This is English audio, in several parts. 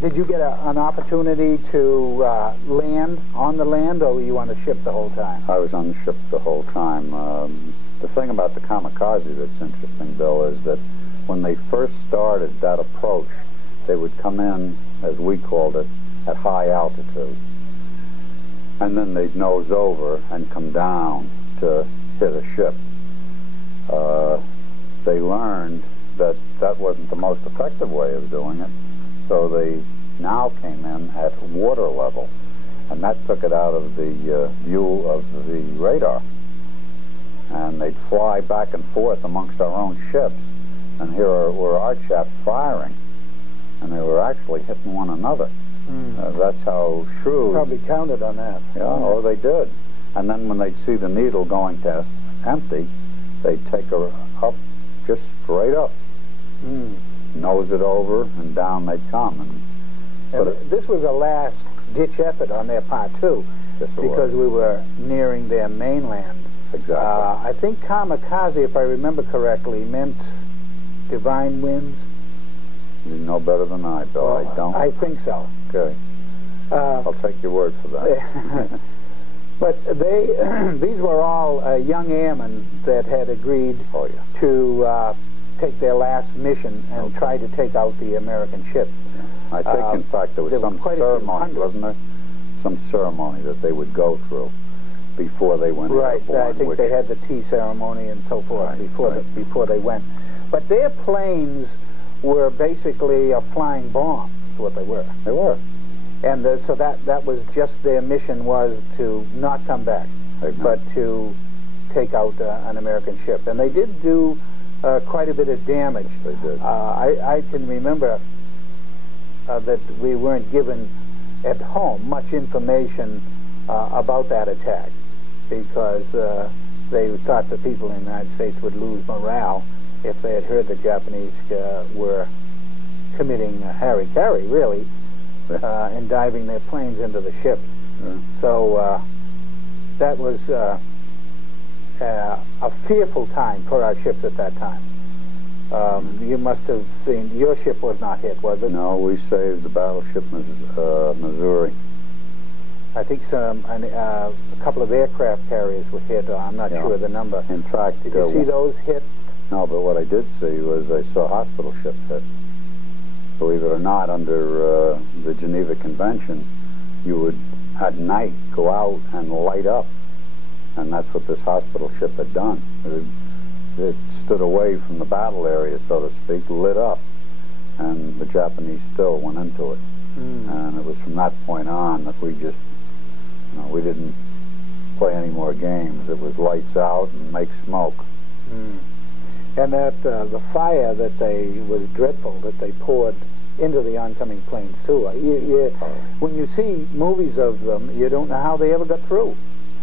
Did you get an opportunity to land on the land, or were you on the ship the whole time? I was on the ship the whole time. The thing about the kamikaze that's interesting, Bill, is that when they first started that approach, they would come in, as we called it, at high altitude. And then they'd nose over and come down to hit a ship. They learned that that wasn't the most effective way of doing it, so they now came in at water level, and that took it out of the view of the radar. And they'd fly back and forth amongst our own ships, and here were our chaps firing, and they were actually hitting one another. That's how shrewd. Probably counted on that. Yeah, oh, they did. And then when they'd see the needle going to empty, they'd take her up, just straight up, nose it over, and down they'd come. And this was a last-ditch effort on their part, too, because we were nearing their mainland. Exactly. I think kamikaze, if I remember correctly, meant divine winds. You know better than I, Bill. Well, I don't. I think so. Okay. I'll take your word for that. But these were all young airmen that had agreed to take their last mission and try to take out the American ships. I think, in fact, there was some ceremony, wasn't there? Some ceremony that they would go through before they went airborne. Right, I think they had the tea ceremony and so forth before they went. But their planes were basically a flying bomb, is what they were. They were. And so that was just their mission, was to not come back, but to take out an American ship. And they did do quite a bit of damage. They did. I can remember that we weren't given at home much information about that attack, because they thought the people in the United States would lose morale if they had heard the Japanese were committing hara-kiri, really, and diving their planes into the ships. So that was a fearful time for our ships at that time. You must have seen, your ship was not hit, was it? No, we saved the battleship Missouri. I think a couple of aircraft carriers were hit. I'm not sure of the number. In fact, did you see those hit? No, but what I did see was I saw hospital ships hit. Believe it or not, under the Geneva Convention, you would, at night, go out and light up. And that's what this hospital ship had done. It stood away from the battle area, so to speak, lit up, and the Japanese still went into it. And it was from that point on that we just, we didn't play any more games. It was lights out and make smoke. And that the fire that was dreadful that they poured into the oncoming planes too. When you see movies of them, you don't know how they ever got through.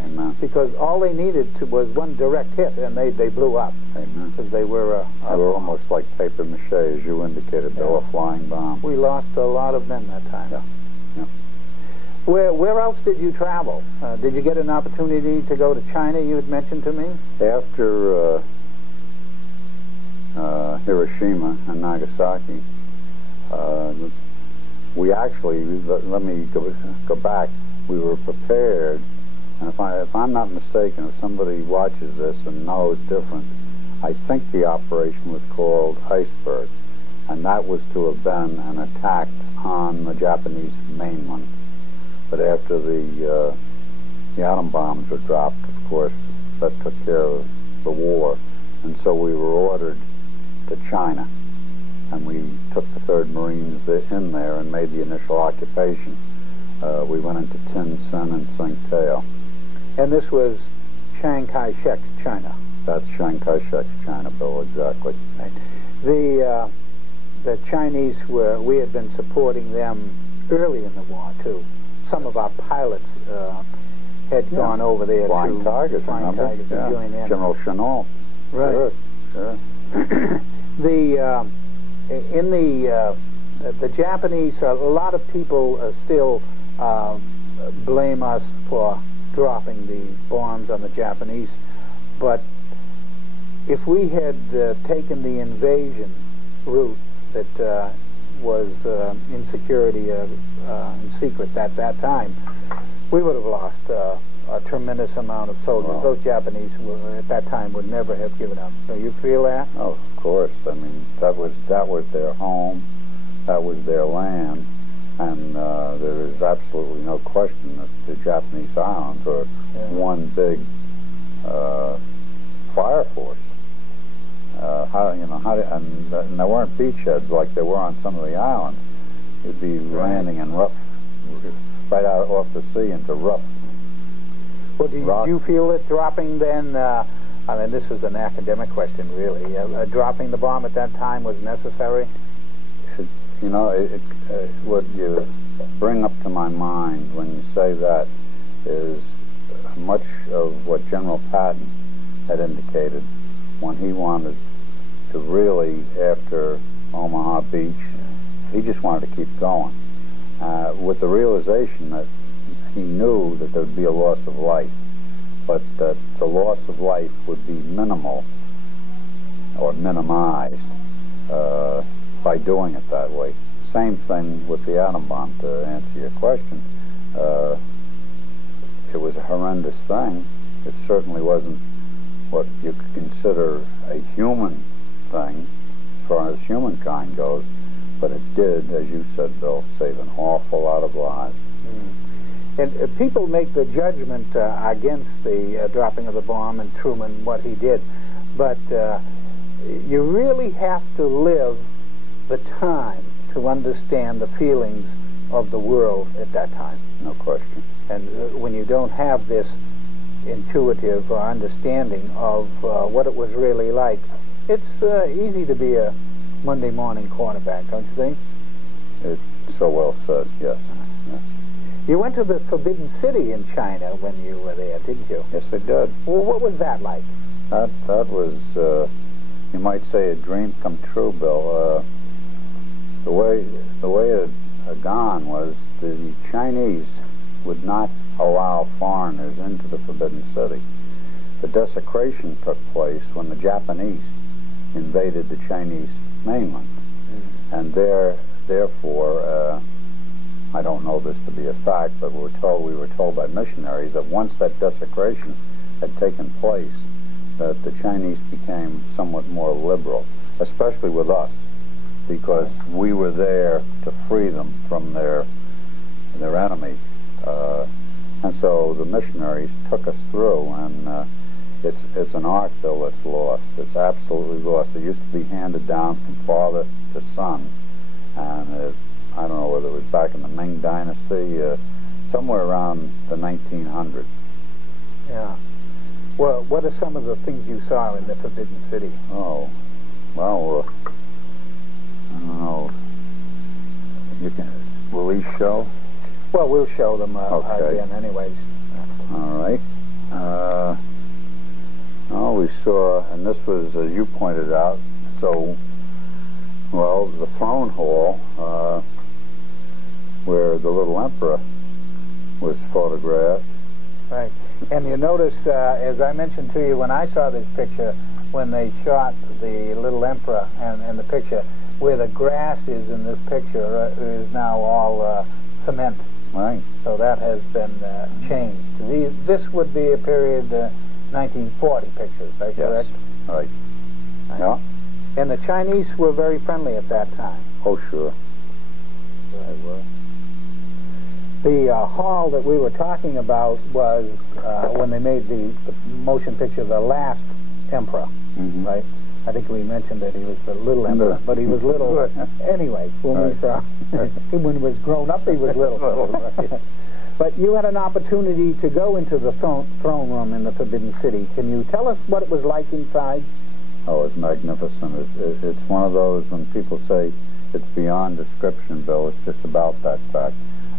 Amen. Because all they needed was one direct hit, and they blew up. Amen. Because they were almost like paper mache, as you indicated. They were a flying bomb. We lost a lot of men that time. Yeah. Where else did you travel? Did you get an opportunity to go to China? You had mentioned to me. After Hiroshima and Nagasaki, we actually, let me go back, we were prepared, and if I'm not mistaken, if somebody watches this and knows different, I think the operation was called Iceberg, and that was to have been an attack on the Japanese mainland. But after the atom bombs were dropped, of course, that took care of the war, and so we were ordered to China, and we took the 3rd Marines in there and made the initial occupation. We went into Tientsin and Tsingtao. And this was Chiang Kai-shek's China. That's Chiang Kai-shek's China, Bill, exactly. Right. The Chinese we had been supporting them early in the war, too. Some of our pilots had gone over there Flying Tigers, Flying Tigers to join in. General Chennault. Right. Sure. The Japanese, a lot of people still blame us for dropping the bombs on the Japanese, but if we had taken the invasion route that was in security in secret at that time, we would have lost a tremendous amount of soldiers. Wow. Those Japanese at that time would never have given up. So you feel that? Oh, of course. I mean, that was their home, that was their land, and there is absolutely no question that the Japanese islands were one big fire force. And there weren't beachheads like there were on some of the islands. You'd be landing in rough, right out off the sea into rough. Well, do you feel it dropping then? I mean, this is an academic question, really. Dropping the bomb at that time was necessary? You know, what you bring up to my mind when you say that is much of what General Patton had indicated when he wanted to really, after Omaha Beach, he just wanted to keep going. With the realization that he knew that there would be a loss of life, but that the loss of life would be minimal or minimized by doing it that way. Same thing with the atom bomb, to answer your question. It was a horrendous thing. It certainly wasn't what you could consider a human thing as far as humankind goes, but it did, as you said, Bill, save an awful lot of lives. And people make the judgment against the dropping of the bomb and Truman, what he did, but you really have to live the time to understand the feelings of the world at that time. No question. And when you don't have this intuitive understanding of what it was really like, it's easy to be a Monday morning quarterback, don't you think? It's so well said, yes. Yes. You went to the Forbidden City in China when you were there, didn't you? Yes, I did. Well, what was that like? That was, you might say, a dream come true, Bill. The way it had gone was the Chinese would not allow foreigners into the Forbidden City. The desecration took place when the Japanese invaded the Chinese mainland. And therefore, I don't know this to be a fact, but we were told by missionaries that once that desecration had taken place, that the Chinese became somewhat more liberal, especially with us, because we were there to free them from their enemy. And so the missionaries took us through, and it's an art, Bill, that's lost. It's absolutely lost. It used to be handed down from father to son, and I don't know whether it was back in the Ming Dynasty, somewhere around the 1900s. Yeah. Well, what are some of the things you saw in the Forbidden City? Oh, well, I don't know. Will he show? Well, we'll show them okay. again anyways. All right. We saw, and this was, as you pointed out, so, well, the throne hall, where the little emperor was photographed. Right. And you notice, as I mentioned to you when I saw this picture, when they shot the little emperor and the picture, where the grass is in this picture is now all cement. Right. So that has been changed. This would be a period 1940 pictures, is that correct? Right. Yeah. And the Chinese were very friendly at that time. Oh, sure. They were. The hall that we were talking about was when they made the motion picture, The Last Emperor, right? I think we mentioned that he was the little emperor, but he was little anyway. When we saw, when he was grown up, he was little. But you had an opportunity to go into the throne room in the Forbidden City. Can you tell us what it was like inside? Oh, it's magnificent. It's one of those when people say it's beyond description, Bill. It's just about that fact.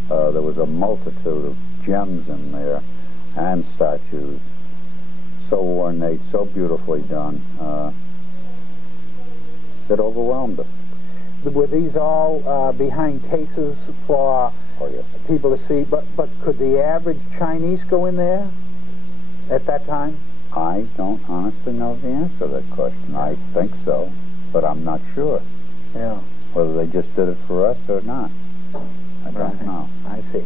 There was a multitude of gems in there and statues, so ornate, so beautifully done. It overwhelmed us. Were these all behind cases for people to see? But could the average Chinese go in there at that time? I don't honestly know the answer to that question. I think so, but I'm not sure. Yeah. Whether they just did it for us or not, I don't know. I see.